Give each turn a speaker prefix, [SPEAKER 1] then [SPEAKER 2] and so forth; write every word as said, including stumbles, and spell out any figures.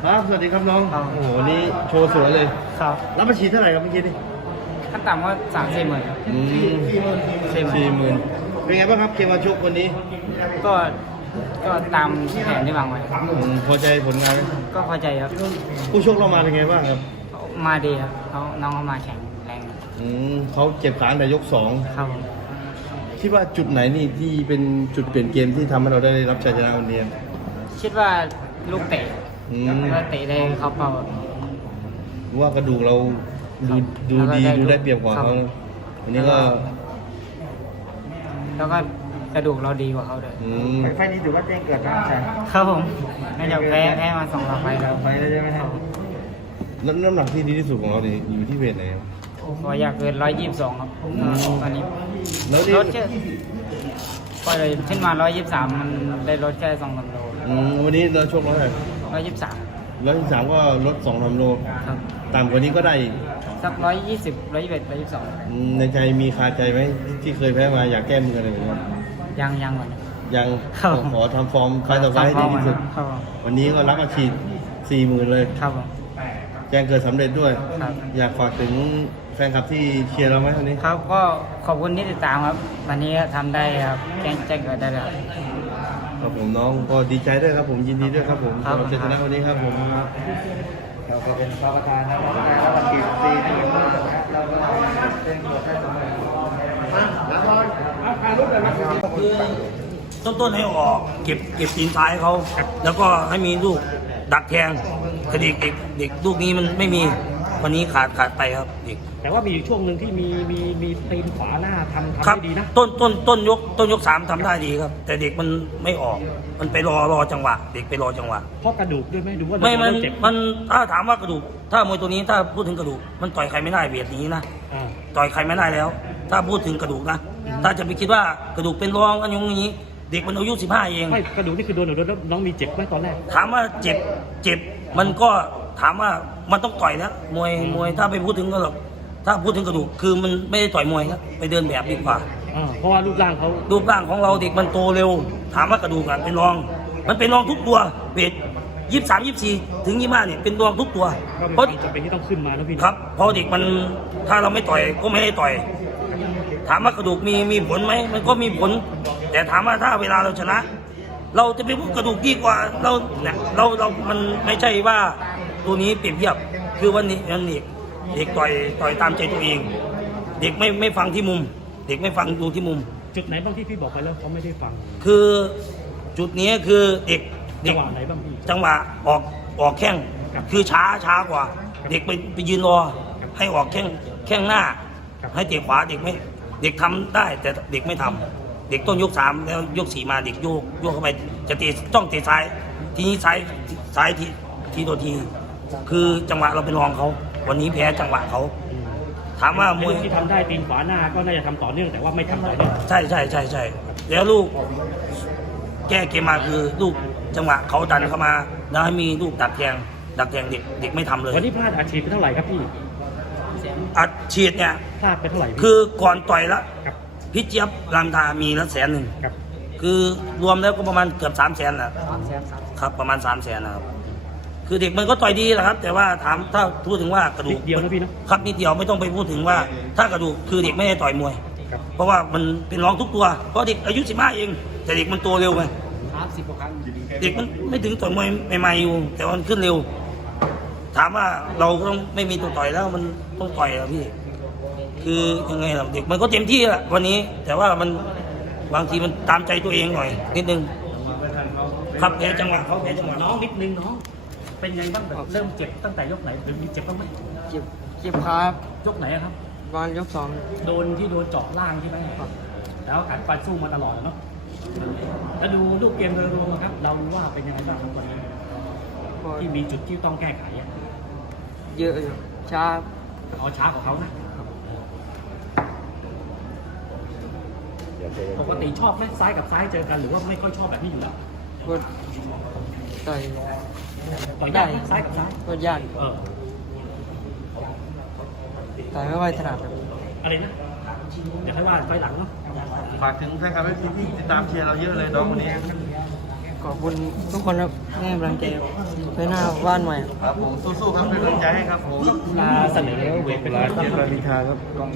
[SPEAKER 1] ครับสวัสดีครับน้อง
[SPEAKER 2] ครับ
[SPEAKER 1] โอ้โหวันนี้โชว์สวยเลย
[SPEAKER 2] ครับ
[SPEAKER 1] รับมาฉีดเท่าไหร่ครับเมื่อกี้นี่
[SPEAKER 2] ขั้นต่ำก็สามสี่หมื่นครับ
[SPEAKER 1] อืม
[SPEAKER 2] สี่หมื่น
[SPEAKER 1] สี่หมื่นเป็นไงบ้างครับเกมมาชกวันนี้
[SPEAKER 2] ก็ก็ตามแผนที่วางไว้
[SPEAKER 1] อืมพอใจผลงานไหม
[SPEAKER 2] ก็พอใจครับ
[SPEAKER 1] ผู้ชกเรามาเป็นไงบ้างครับ
[SPEAKER 2] มาดีครับเขาน้องเขามาแข็งแรง
[SPEAKER 1] อืมเขาเจ็บขาตั้งแต่ยกสอง
[SPEAKER 2] ครับผม
[SPEAKER 1] คิดว่าจุดไหนนี่ที่เป็นจุดเปลี่ยนเกมที่ทำให้เราได้รับชัยชนะวันนี้
[SPEAKER 2] คิดว่าลูกเตะ
[SPEAKER 1] อืม
[SPEAKER 2] ก็เตะได้เขาเป่า
[SPEAKER 1] ว่ากระดูกเราดูดูดีดูได้เปรียบกว่าเขาวันนี้ก็
[SPEAKER 2] แล้วก็กระดูกเราดีกว่าเขาด้วย
[SPEAKER 1] อืม
[SPEAKER 3] ไฟนี้ถือว่าแจ้งเกิดนะใช่
[SPEAKER 2] ครับผมน่าจะแพ้แพ้มาสองรอบไปแล้ว
[SPEAKER 3] ไฟแล้วใช่ไหมครับ
[SPEAKER 1] น้ำน้ำหนักที่ดีที่สุดของเราเนี่ยอยู่ที่เวทไหนครับ
[SPEAKER 2] ขออยากเกินร้อยยี่สิบสองครับตอนนี้
[SPEAKER 1] แล้วนี่
[SPEAKER 2] ลดแค่ก็เลยขึ้นมาร้อยยี่สิบสามมันได้ลดแค่สองสามโล
[SPEAKER 1] อืมวันนี้เราชกร้อยเท่าไหร่
[SPEAKER 2] ร้อยยี่สิบสาม
[SPEAKER 1] ร้อยสิบสามก็ลดสองทำโล
[SPEAKER 2] ครับ
[SPEAKER 1] ต่ำกว่านี้ก็ได้อีก
[SPEAKER 2] สักร้อยยี่สิบร้อยยี่สิบเอ็ดร้อยยี่สิบสอง
[SPEAKER 1] อืมในใจมีคาใจไหมที่เคยแพ้มาอยากแก้มืออะไรแบบนี้
[SPEAKER 2] ยังยังก่อน
[SPEAKER 1] ยัง
[SPEAKER 2] ครับ
[SPEAKER 1] ขอทำฟอร์มไฟล์ต่อไปให้ดีที่สุด
[SPEAKER 2] ครับผม
[SPEAKER 1] วันนี้ก็รับอาชีพสี่หมื่นเลย
[SPEAKER 2] ครับผม
[SPEAKER 1] แจ้งเกิดสำเร็จด้วย
[SPEAKER 2] ครับ
[SPEAKER 1] อยากฝากถึงแฟนคลับที่เชียร์เราไหมวันนี้
[SPEAKER 2] ครับก็ขอบคุณที่ติดตามครับ วันนี้ทำได้ครับแจ้งแจ้งเกิดได้แล้ว
[SPEAKER 1] ครับผมน้องก็ดีใจด้วยครับผมยินดีด้วยครับผม
[SPEAKER 2] ครับ
[SPEAKER 1] สำหรับชัยชนะวันนี้ครับผม
[SPEAKER 3] เราก็เป็นประธานนะแล้ววันเก็บซีที่เมื่อนะเราก็แจ้งเกิดได้สำเร็จมาแล้วก็ถ่ายรูปเลยนะครับ
[SPEAKER 4] ต้นต้นให้ออกเก็บเก็บตีนซ้ายเขาแล้วก็ให้มีลูกดักแทงแต่เด็กเด็กเด็กลูกนี้มันไม่มีวันนี้ขาดขาดไปครับเด็ก
[SPEAKER 5] แต่ว่ามีอยู่ช่วงหนึ่งที่มีมีมีตีนขวาหน้าทำทำ
[SPEAKER 4] ครับ
[SPEAKER 5] ได้ดีนะ
[SPEAKER 4] ต้นต้นต้นยกต้นยกสามทำได้ดีครับ แต่เด็กมันไม่ออก มันไปรอรอจังหวะ เด็กไปรอจังหวะ
[SPEAKER 5] เพราะกระดูกด้วยไหมดูว่า
[SPEAKER 4] ไม่มัน
[SPEAKER 5] เราเจ็บ
[SPEAKER 4] มันถ้าถามว่ากระดูก ถ้ามวยตัวนี้ถ้าพูดถึงกระดูกมันต่อยใครไม่ได้เบียดนี้นะ
[SPEAKER 5] อ่า
[SPEAKER 4] ต่อยใครไม่ได้แล้ว ถ้าพูดถึงกระดูกนะถ้าจะไปคิดว่ากระดูกเป็นรองอันอย่างนี้ เด็กมันอายุสิบห้าเอง
[SPEAKER 5] ไม่กระดูกนี่คือโดนหรือโดนแล้วน้องมีเจ็บไหมตอนแรก
[SPEAKER 4] ถามว่าเจ็บเจ็บมันก็ถามว่ามันต้องต่อยแล้วมวยมวยถ้าไปพูดถึงก็หรอกถ้าพูดถึงกระดูกคือมันไม่ได้ต่อยมวยครับไปเดินแบบดีกว่า
[SPEAKER 5] อ่าเพราะว่ารูปร่างเขา
[SPEAKER 4] รูปร่างของเราเด็กมันโตเร็ว ถามว่ากระดูกอะเป็นรอง มันเป็นรองทุกตัวเวทยี่สามยี่สี่ถึงยี่ห้าเนี่ยเป็นรองทุกตัว
[SPEAKER 5] ก็มี
[SPEAKER 4] เพราะ
[SPEAKER 5] ความจำเป็นที่ต้องขึ้นมาแล้วพี่
[SPEAKER 4] ครับเพราะเด็กมันถ้าเราไม่ต่อยก็ไม่ได้ต่อย ถามว่ากระดูกมีมีผลไหมมันก็มีผล แต่ถามว่าถ้าเวลาเราชนะ เราจะไปพูดกระดูกดีกว่าเราเนี่ยเราเรามันไม่ใช่ว่าตัวนี้เปรียบเทียบคือวันนี้วันนี้เด็กต่อยต่อยตามใจตัวเอง เด็กไม่ไม่ฟังที่มุม เด็กไม่ฟังดูที่มุม
[SPEAKER 5] จุดไหนบ้างที่พี่บอกไปแล้วเขาไม่ได้ฟัง
[SPEAKER 4] คือจุดนี้คือเด็ก
[SPEAKER 5] จั
[SPEAKER 4] เด็
[SPEAKER 5] ง
[SPEAKER 4] ก
[SPEAKER 5] หวะไหนบ้างพี่
[SPEAKER 4] จังหวะออกออกแข้ง
[SPEAKER 5] ครับ
[SPEAKER 4] คือช้าช้ากว่า เด็กไปไปยืนรอ ให้ออกแข้งแข้งหน้า
[SPEAKER 5] ครับ
[SPEAKER 4] ให้เตะขวาเด็กไม่เด็กทำได้แต่เด็กไม่ทำเด็กต้นยกสามแล้วยกสี่มาเด็กโยกโยกเข้าไปจะเตะจ้องเตะซ้าย ทีนี้ซ้ายซ้ายทีทีตัวที คือจังหวะเราเป็นรองเขาวันนี้แพ้จังหวะเขาถามว่ามวย
[SPEAKER 5] ที่ทำได้ตีนขวาหน้าก็น่าจะทำต่อเนื่องแต่ว่าไม่ทำต่อเนื่อง
[SPEAKER 4] ใช่ใช่ใช่ใช่แล้วลูกแก้เกมมาคือลูกจังหวะเขาดันเข้ามาแล้วให้มีลูกดักแทงดักแทงเด็กเด็กไม่ทำเลย
[SPEAKER 5] วันนี้พลาดอาชีพไปเท่าไหร่ครับพี่
[SPEAKER 4] อัดฉีดเนี่ย
[SPEAKER 5] พลาดไปเท่าไหร่พี่
[SPEAKER 4] คือก่อนต่อยละ
[SPEAKER 5] ครับ
[SPEAKER 4] พี่เจี๊ยบรามทามีละแสนหนึ่ง
[SPEAKER 5] ครับ
[SPEAKER 4] คือรวมแล้วก็ประมาณเกือบสามแสนแหละ
[SPEAKER 2] สามแสนสาม
[SPEAKER 4] ครับประมาณสามแสนนะครับคือเด็กมันก็ต่อยดีแหละครับ แต่ว่าถามถ้าพูดถึงว่ากระดู
[SPEAKER 5] นิ
[SPEAKER 4] ก
[SPEAKER 5] ดเดียวนะพี่เนาะ
[SPEAKER 4] ครับนิดเดียวไม่ต้องไปพูดถึงว่า ถ้ากระดูกคือเด็กไม่ได้ต่อยมวย
[SPEAKER 5] ครับ
[SPEAKER 4] เพราะว่ามันเป็นรองทุกตัว เพราะเด็กอายุสิบห้าเอง แต่เด็กมันโตเร็วไง
[SPEAKER 2] สามสิบกว่าครั้ง
[SPEAKER 4] เด็กมันไม่ถึงต่อยมวยใหม่ๆอยู่ แต่มันขึ้นเร็ว ถามว่าเราก็ต้องไม่มีตัวต่อยแล้วมันต้องต่อยอะพี่ คือยังไงล่ะเด็กมันก็เต็มที่แหละวันนี้ แต่ว่ามันบางทีมันตามใจตัวเองหน่อย นิดนึงครับแพ้จังหวะเขาแพ้จังหวะ
[SPEAKER 5] น้องนิดนึงน้องเป็นไงบ้างแบบเริ่มเจ็บตั้งแต่ยกไหนหรือมีเจ็บบ้างไหม
[SPEAKER 2] เจ็บเจ็บครับ
[SPEAKER 5] ยกไหนอะครับ
[SPEAKER 2] บอลยกสอง
[SPEAKER 5] โดนที่โดนเจาะล่างใช่ไหมครับแล้วการฟันสู้มาตลอดเนาะแล้วดูลูกเกมโดยรวมอะครับ เราว่าเป็นยังไงบ้างครับวันนี้ที่มีจุดที่ต้องแก้ไขอะ
[SPEAKER 2] เยอะอยู่ช้า
[SPEAKER 5] เอาช้ากว่าเขานะปกติชอบไหมซ้ายกับซ้ายเจอกันหรือว่าไม่ค่อยชอบแบบนี้อยู่แล้ว
[SPEAKER 2] พูดต่อย
[SPEAKER 5] ต่อยยากไหมซ้ายกับซ้าย
[SPEAKER 2] พูดยาก
[SPEAKER 5] เออ
[SPEAKER 2] ต่อยไม่ค่อยถนัดครับ
[SPEAKER 5] อะไรนะเดี๋ยวค่อยว่าไฟหลังเนาะ
[SPEAKER 1] ฝากถึงแฟนคลับที่ติดตามเชียร์เราเยอะเลยน้องวันนี้
[SPEAKER 2] กขอบคุณทุกคนครับให้กำลังใจไปหน้าบ้านใหม่
[SPEAKER 1] ครับผมสู้ๆครับเป็นกำลังใจให้ครับผม
[SPEAKER 5] มาเสนอเวทเป็น
[SPEAKER 1] ร้านเจริญนิทาครับ